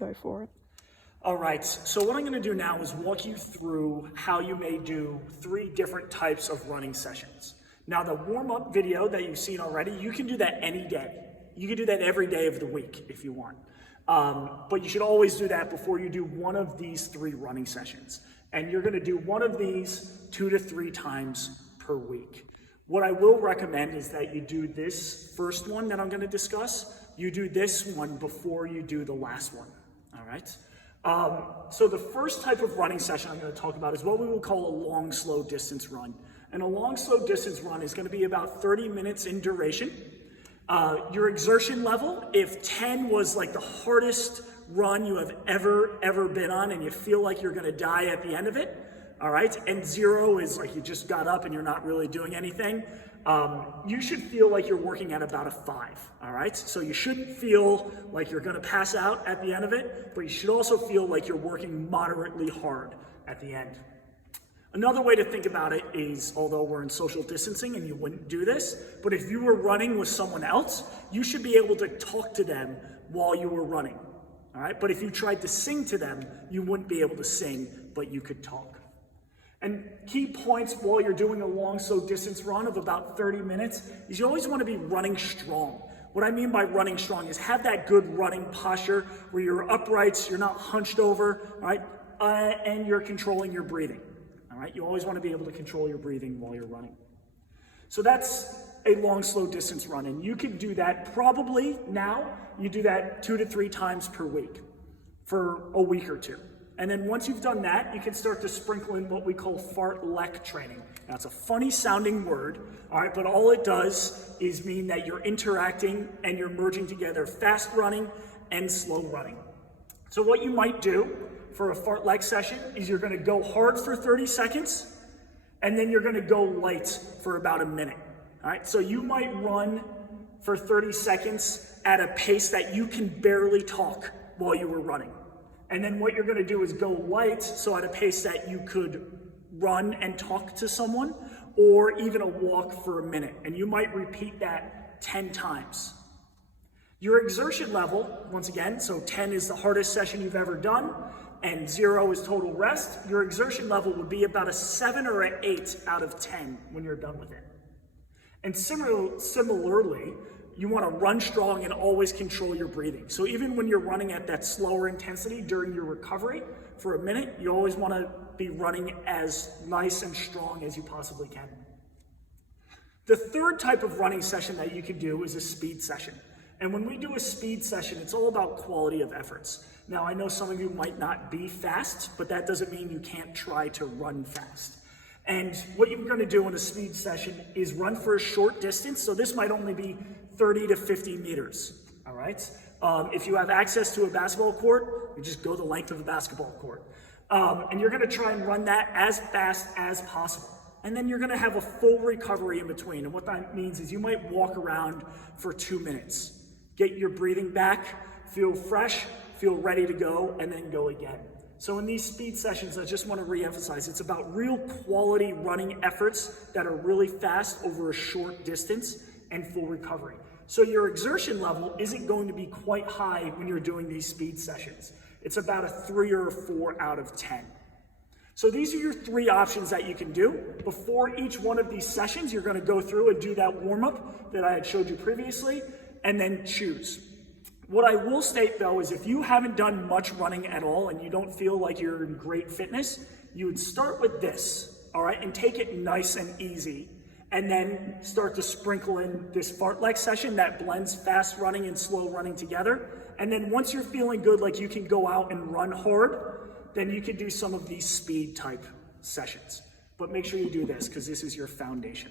Go for it. All right, so what I'm gonna do now is walk you through how you may do 3 different types of running sessions. Now the warm-up video that you've seen already, you can do that any day. You can do that every day of the week if you want. But you should always do that before you do one of these 3 running sessions. And you're gonna do one of these 2 to 3 times per week. What I will recommend is that you do this first one that I'm gonna discuss, you do this one before you do the last one, all right? So the first type of running session I'm going to talk about is what we will call a long, slow distance run. And a long, slow distance run is going to be about 30 minutes in duration. Your exertion level, if 10 was like the hardest run you have ever been on and you feel like you're going to die at the end of it, all right, and 0 is like you just got up and you're not really doing anything, you should feel like you're working at about a 5, all right? So you shouldn't feel like you're gonna pass out at the end of it, but you should also feel like you're working moderately hard at the end. Another way to think about it is, although we're in social distancing and you wouldn't do this, but if you were running with someone else, you should be able to talk to them while you were running, all right? But if you tried to sing to them, you wouldn't be able to sing, but you could talk. And key points while you're doing a long, slow distance run of about 30 minutes is you always want to be running strong. What I mean by running strong is have that good running posture where you're upright, you're not hunched over, all right? And you're controlling your breathing, all right? You always want to be able to control your breathing while you're running. So that's a long, slow distance run. And you can do that probably now, you do that 2 to 3 times per week for a week or 2. And then once you've done that, you can start to sprinkle in what we call fartlek training. Now it's a funny sounding word, all right, but all it does is mean that you're interacting and you're merging together fast running and slow running. So what you might do for a fartlek session is you're gonna go hard for 30 seconds, and then you're gonna go light for about a minute, all right? So you might run for 30 seconds at a pace that you can barely talk while you were running. And then what you're gonna do is go light, so at a pace that you could run and talk to someone, or even a walk for a minute. And you might repeat that 10 times. Your exertion level, once again, so 10 is the hardest session you've ever done, and 0 is total rest. Your exertion level would be about a 7 or an 8 out of 10 when you're done with it. And similarly, you want to run strong and always control your breathing. So even when you're running at that slower intensity during your recovery for a minute, you always want to be running as nice and strong as you possibly can. The third type of running session that you can do is a speed session. And when we do a speed session, it's all about quality of efforts. Now, I know some of you might not be fast, but that doesn't mean you can't try to run fast. And what you're going to do in a speed session is run for a short distance. So this might only be 30 to 50 meters, all right? If you have access to a basketball court, you just go the length of the basketball court. And you're gonna try and run that as fast as possible. And then you're gonna have a full recovery in between. And what that means is you might walk around for 2 minutes, get your breathing back, feel fresh, feel ready to go, and then go again. So in these speed sessions, I just want to reemphasize, it's about real quality running efforts that are really fast over a short distance and full recovery. So your exertion level isn't going to be quite high when you're doing these speed sessions. It's about a 3 or a 4 out of 10. So these are your 3 options that you can do. Before each one of these sessions, you're going to go through and do that warm-up that I had showed you previously, and then choose. What I will state though is if you haven't done much running at all and you don't feel like you're in great fitness, you would start with this, all right, and take it nice and easy. And then start to sprinkle in this fartlek session that blends fast running and slow running together. And then once you're feeling good, like you can go out and run hard, then you can do some of these speed type sessions. But make sure you do this because this is your foundation.